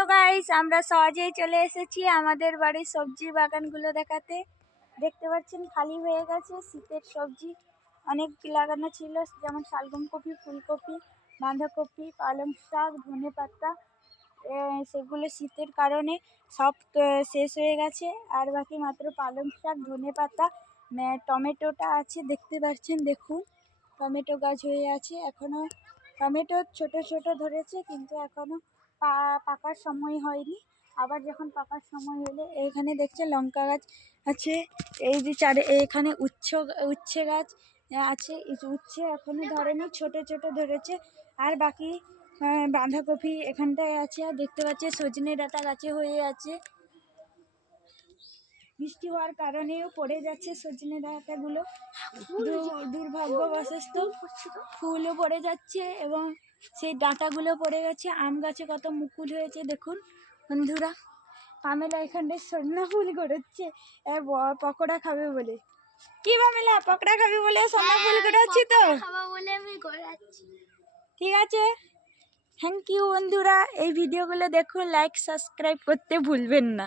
Hello guys, আমরা সহজেই চলে এসেছি আমাদের বাড়ির সবজি বাগানগুলো দেখাতে। দেখতে পাচ্ছেন খালি হয়ে গেছে। শীতের সবজি অনেক লাগানো ছিল, যেমন শালগম কপি, ফুলকপি, বাঁধাকপি, পালং শাক, ধনেপাতা। সেগুলো শীতের কারণে সব শেষ হয়ে গেছে, আর বাকি মাত্র পালং শাক, ধনেপাতা, টমেটোটা আছে। দেখতে পাচ্ছেন, দেখুন টমেটো গাছ হয়ে আছে। এখনো টমেটো ছোট ছোট ধরেছে, কিন্তু এখনো পাকার সময় হয়নি। আবার যখন পাকার সময় হলে এখানে দেখছে লঙ্কা গাছ আছে। এই যে এখানে উচ্ছে গাছ আছে। উচ্ছে এখনো ধরেনি, ছোট ছোট ধরেছে। আর বাকি বাঁধাকপি এখানটায় আছে। আর দেখতে পাচ্ছে সজনে ডাঁটা গাছে হয়ে আছে। বৃষ্টি হওয়ার কারণেও পড়ে যাচ্ছে সজনে ডাঁটাগুলো, দুর্ভাগ্যবশত ফুলও পড়ে যাচ্ছে এবং সেই ডাঁটাগুলো পড়ে গেছে। আম গাছে কত মুকুল হয়েছে দেখুন বন্ধুরা। পামেলা এখানটায় সজনা ফুল করেছে পকোড়া খাবে বলে। কি পামেলা, পকোড়া খাবে বলে সজনা ফুল করেছি তো? ঠিক আছে, থ্যাংক ইউ বন্ধুরা। এই ভিডিওগুলো দেখুন, লাইক সাবস্ক্রাইব করতে ভুলবেন না।